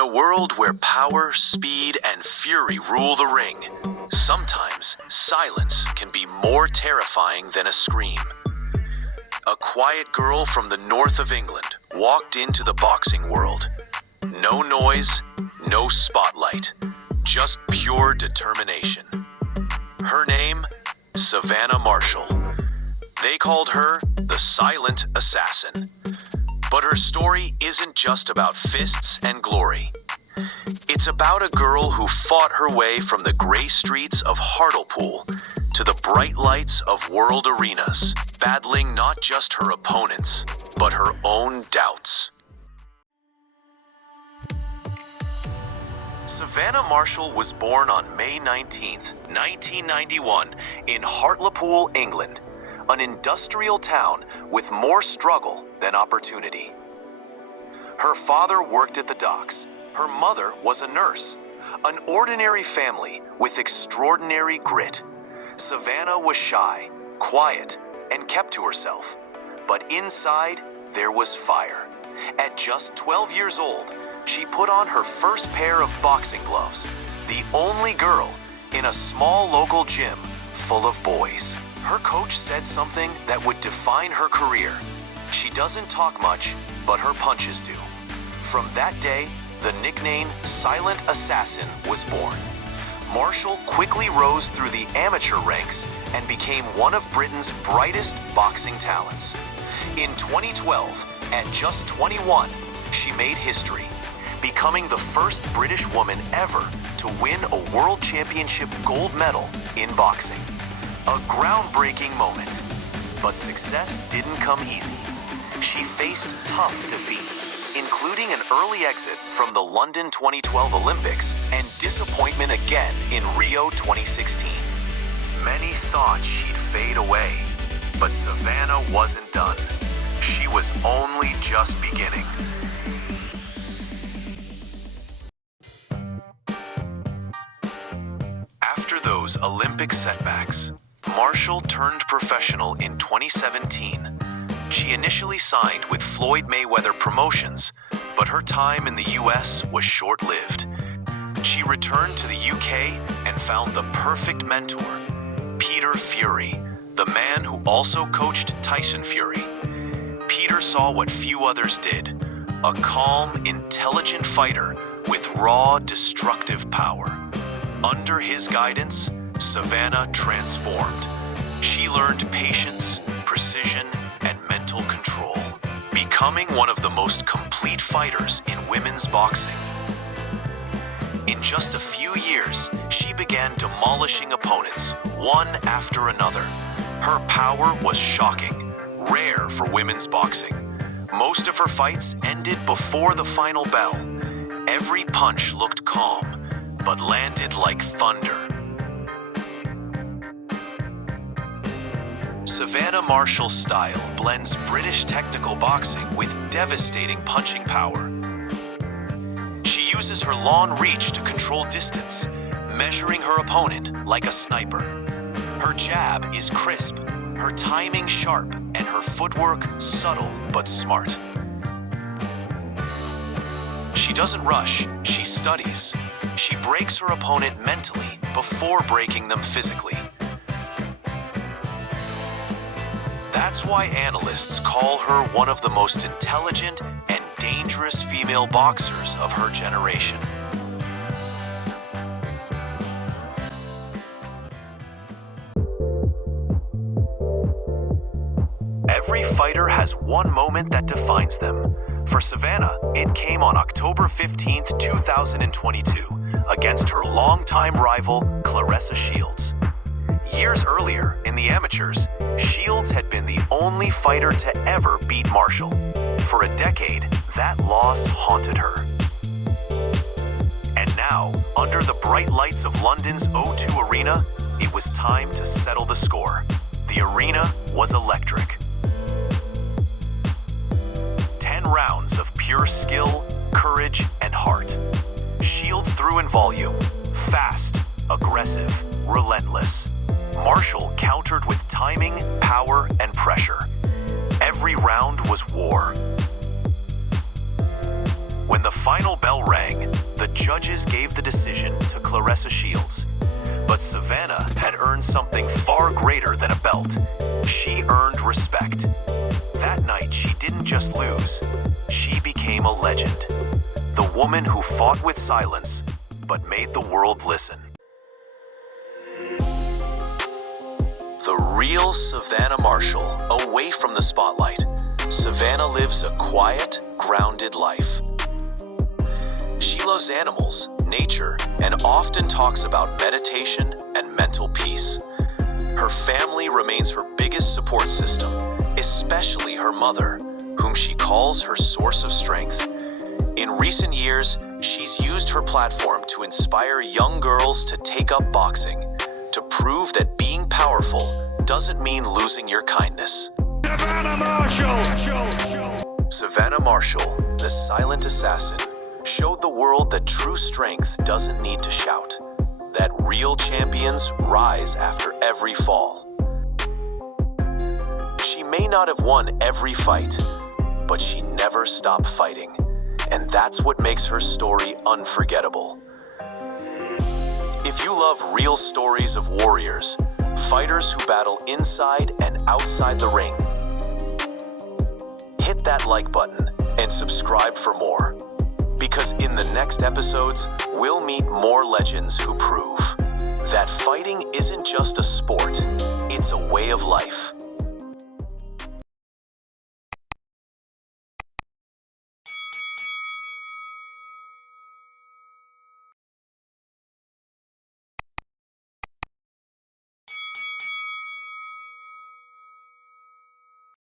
a world where power, speed, and fury rule the ring, sometimes silence can be more terrifying than a scream. A quiet girl from the north of England walked into the boxing world. No noise, no spotlight, just pure determination. Her name, Savannah Marshall. They called her the Silent Assassin. But her story isn't just about fists and glory. It's about a girl who fought her way from the gray streets of Hartlepool to the bright lights of world arenas, battling not just her opponents, but her own doubts. Savannah Marshall was born on May 19, 1991, in Hartlepool, England, an industrial town with more struggle than opportunity. Her father worked at the docks. Her mother was a nurse. An ordinary family with extraordinary grit. Savannah was shy, quiet, and kept to herself. But inside, there was fire. At just 12 years old, she put on her first pair of boxing gloves, the only girl in a small local gym full of boys. Her coach said something that would define her career. She doesn't talk much, but her punches do. From that day, the nickname Silent Assassin was born. Marshall quickly rose through the amateur ranks and became one of Britain's brightest boxing talents. In 2012, at just 21, she made history, becoming the first British woman ever to win a World Championship gold medal in boxing. A groundbreaking moment. But success didn't come easy. She faced tough defeats, including an early exit from the London 2012 Olympics and disappointment again in Rio 2016. Many thought she'd fade away, but Savannah wasn't done. She was only just beginning. After those Olympic setbacks, Marshall turned professional in 2017. She initially signed with Floyd Mayweather Promotions, but her time in the US was short-lived. She returned to the UK and found the perfect mentor, Peter Fury, the man who also coached Tyson Fury. Peter saw what few others did, a calm, intelligent fighter with raw, destructive power. Under his guidance, Savannah transformed. She learned patience, precision, and mental control, becoming one of the most complete fighters in women's boxing. In just a few years, she began demolishing opponents, one after another. Her power was shocking, rare for women's boxing. Most of her fights ended before the final bell. Every punch looked calm, but landed like thunder. Savannah Marshall's style blends British technical boxing with devastating punching power. She uses her long reach to control distance, measuring her opponent like a sniper. Her jab is crisp, her timing sharp, and her footwork subtle but smart. She doesn't rush, she studies. She breaks her opponent mentally before breaking them physically. That's why analysts call her one of the most intelligent and dangerous female boxers of her generation. Every fighter has one moment that defines them. For Savannah, it came on October 15, 2022, against her longtime rival, Claressa Shields. Years earlier, in the amateurs, Shields had been the only fighter to ever beat Marshall. For a decade, that loss haunted her. And now, under the bright lights of London's O2 Arena, it was time to settle the score. The arena was electric. 10 rounds of pure skill, courage, and heart. Shields threw in volume, fast, aggressive, relentless. Marshall countered with timing, power, and pressure. Every round was war. When the final bell rang, judges gave the decision to Claressa Shields. But Savannah had earned something far greater than a belt. She earned respect. That night, she didn't just lose, she became a legend. The woman who fought with silence, but made the world listen. The real Savannah Marshall, away from the spotlight. Savannah lives a quiet, grounded life. She loves animals, nature, and often talks about meditation and mental peace. Her family remains her biggest support system, especially her mother, whom she calls her source of strength. In recent years, she's used her platform to inspire young girls to take up boxing, to prove that being powerful doesn't mean losing your kindness. Savannah Marshall! Savannah Marshall, the silent assassin, showed the world that true strength doesn't need to shout, that real champions rise after every fall. She may not have won every fight, but she never stopped fighting, and that's what makes her story unforgettable. If you love real stories of warriors, fighters who battle inside and outside the ring, hit that like button and subscribe for more. Because in the next episodes, we'll meet more legends who prove that fighting isn't just a sport, it's a way of life.